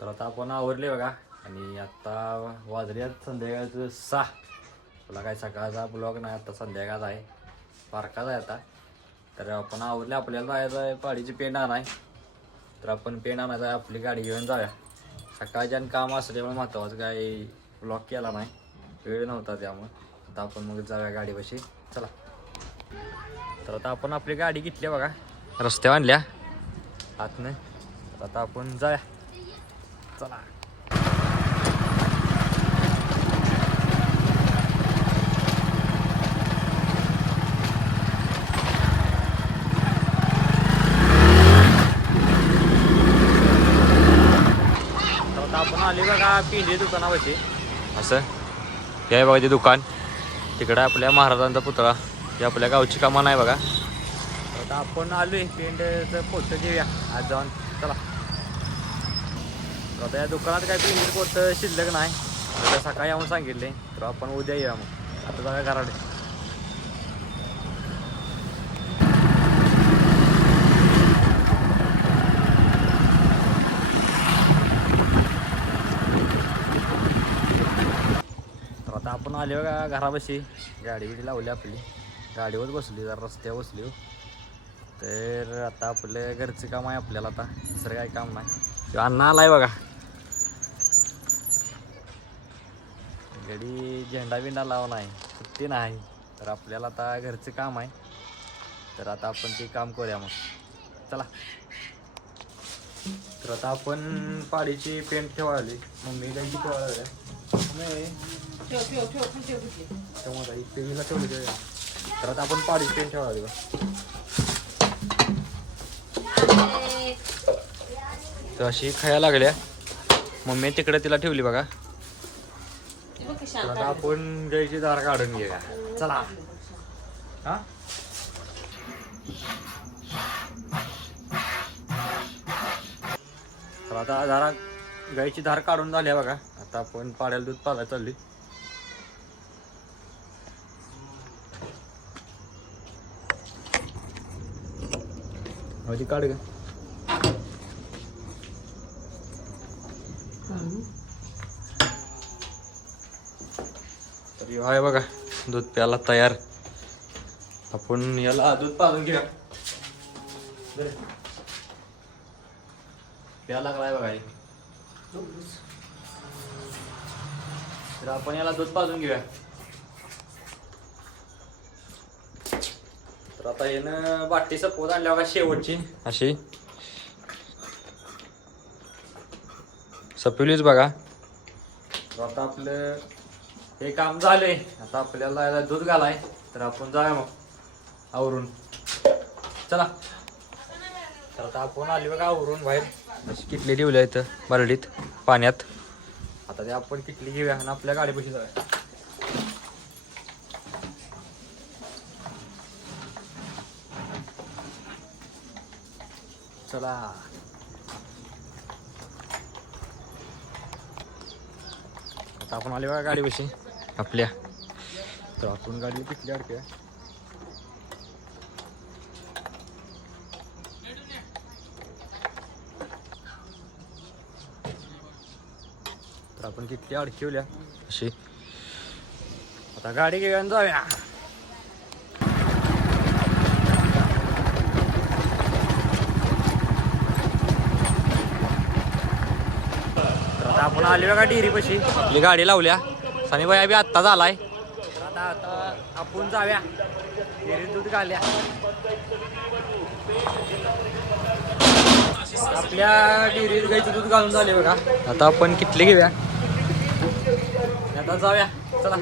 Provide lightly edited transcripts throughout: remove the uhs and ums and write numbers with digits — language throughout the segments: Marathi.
तर आता आपण आवरले बघा आणि आता वाजल्यात संध्याकाळचं 6. तुला काय सकाळचा ब्लॉग नाही, आता संध्याकाळचा आहे, बारकाच आहे आता. तर आपण आवरले, आपल्याला जायचं आहे पाडीची पेंड आणाय. तर आपण पेंड आणायचं आहे, आपली गाडी घेऊन जाऊया. सकाळच्या काम असल्यामुळे महत्त्वाचं काय ब्लॉग केला नाही, वेळ नव्हता त्यामुळे. आता आपण मग जाऊया गाडीपाशी, चला. तर आता आपण आपली गाडी घेतली बघा, रस्त्यावर आणल्या आतनं. तर आता आपण जाऊया, चला. तर आता आपण आले बघा पिंडी दुकानापाशी. असं हे आहे बघा ते दुकान. तिकडं आपल्या महाराजांचा पुतळा, हे आपल्या गावची कामं नाही बघा. आता आपण आलोय पेंडचं फोटो घेऊया आज जाऊन, चला. तर आता या दुकानात काय पेंड पोतं शिल्लक नाही, आता सकाळी येऊन सांगितले. तर आपण उद्या येऊया, मग आता जाऊया घराकडे. तर आता आपण आले बघा घरापाशी, गाडी बिडी लावली आपली, गाडीवर बसली, जरा रस्त्यावर बसली. तर आता आपलं घरचं काम आहे आपल्याला, आता दुसरं काही काम नाही. अण्णा आलाय बघा, गडी झेंडा बिंडा लावून आहे, सुट्टी नाही. तर आपल्याला आता घरचं काम आहे, तर आता आपण ते काम करूया मग, चला. तर आता आपण पाडीची पेंट ठेवायली, मम्मी त्यांची ठेवायला नाही तेव्हा पेंटला ठेवली. तर आता आपण पाडीची पेंट ठेवायली बघा. तर अशी खायला लागल्या, मम्मी तिकडे तिला ठेवली बघा. तर आता आपण गाईची धार काढून घेऊया, चला. हा, तर आता धारा गाईची धार काढून झाली बघा. आता आपण पाड्याला दूध पाजायला चालली. ती काढ ग. तर आहे बघा दूध प्यायला तयार. आपण याला दूध पाजून घ्या, प्यायला लागलाय बघा. तर आपण याला दूध पाजून घेऊया. तर आता यानं बाटी सपवत आणल्या बघा, शेवटची अशी सपवलीच बघा. तर आता आपलं हे काम झालंय, आता आपल्याला याला दूध घालाय. तर आपण जाऊया मग आवरून, चला. तर आता आपण आली बघा आवरून बाहेर, अशी किटली ठेवल्या इथं बालडीत पाण्यात. आता ते आपण किटली घेऊया आणि आपल्या गाडीपाशी जाऊया, चला. आता आपण आले बघा गाडीपाशी आपल्या. तर आपण गाडी किटली अडकूया. तर आपण किटली अडकवल्या अशी. आता गाडी घेऊन जाऊया. तर आता आपण आली बघा डेअरीपाशी, आपली गाडी लावल्या. सनीबाई बी आत्ताच आलाय. तर आता आपण जाऊया डेअरीत दूध घालूया. आपल्या डेअरीत गाईचं दूध घालून झाले बघा. आता आपण किटली घेऊया, आता जाऊया, चला.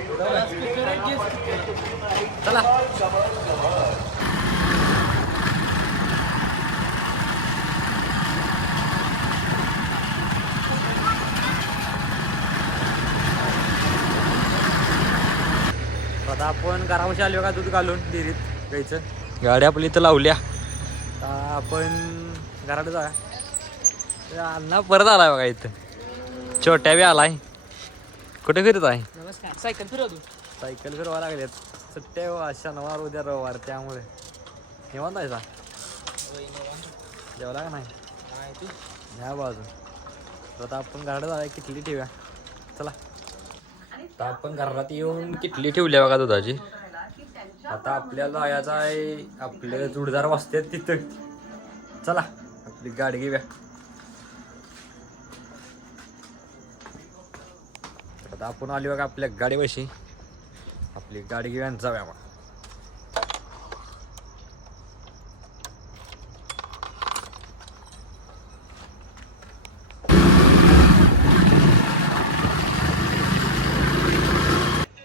चला. आता आपण घरापाशी आलो बघा दूध घालून डेअरीत गाईचं. गाडी आपली इथं लावल्या. आता आपण घराकडे जाऊया. अण्णा परत आलाय बघा इथं, छोट्या बी आलाय. कुठे फिरत आहे? सायकल फिरवतो. सायकल फिरवा लागल्यात. सुट्ट्या शनिवार उद्या रविवार, त्यामुळे निवांत आहे का? जेवला का नाही? या बाजू तर आता आपण घरात जाऊया, किटली ठेवूया. चला आता आपण घरात येऊन किटली ठेवली बघा दुधाची. आता आपल्याला जायचं आहे, आपले जोडदार वाजतात तिथं. चला आपली गाडी घेऊया. तर आता आपण आली बघा आपल्या गाडीपाशी. आपली गाडी घेऊया आणि जाऊया बघा.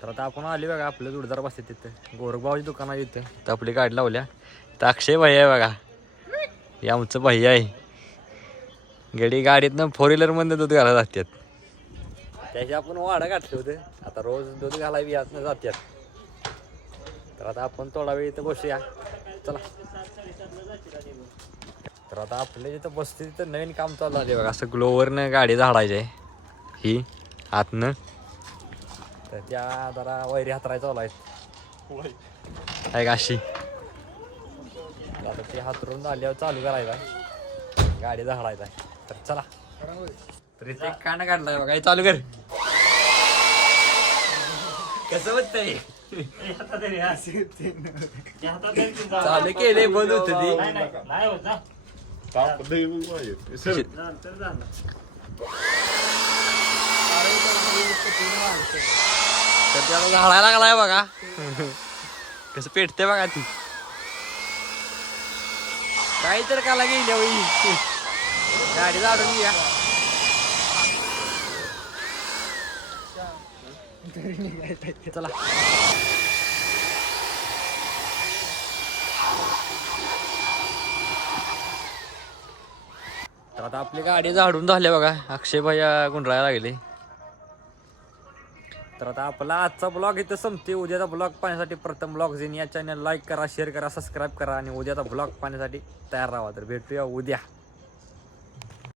तर आता आपण आली बघा आपलं जोडदार बसते तिथं, गोरखबाबाची दुकान आहे तिथं. तर आपली गाडी लावल्या. तर अक्षय भैया आहे बघा, हे आमचं भैया आहे. गाडीतनं 4 व्हीलरमधनं दूध घालायला जातात. त्याची आपण वाडा गाठलं होतं, आता रोज दूध घालावी यातनं जातात. तर आता आपण थोडा वेळ इथं बसूया. चला तर आता आपल्या इथं बसते तिथं नवीन काम चालू झाले बघा. असं ग्लोवरनं गाडी झाडायची आहे ही आतनं. तर त्या जरा वैरी हातराय चालू आहेत आहे का अशी. आता ते हातरून झाल्यावर चालू करायचा, गाडी झाडायचा आहे. तर चला तर इथे कांड काढलाय बघा, चालू कर. कसं वाटतंय? चालू केले बंद होत ती. तर त्याला झाडायला लागलाय बघा. कसं पेटते बघा ती. काही तर काला गेल्या वही. गाडी झाडून घ्या. चला तर आता आपली गाडी झाडून झाली बघा. अक्षय भैया गुंडरायला लागले. तर आता आपला आजचा ब्लॉग इथं संपते. उद्याचा ब्लॉग पाहण्यासाठी प्रथम ब्लॉग या चॅनल लाईक करा, शेअर करा, सबस्क्राईब करा आणि उद्याचा ब्लॉग पाहण्यासाठी तयार राहा. तर भेटूया उद्या.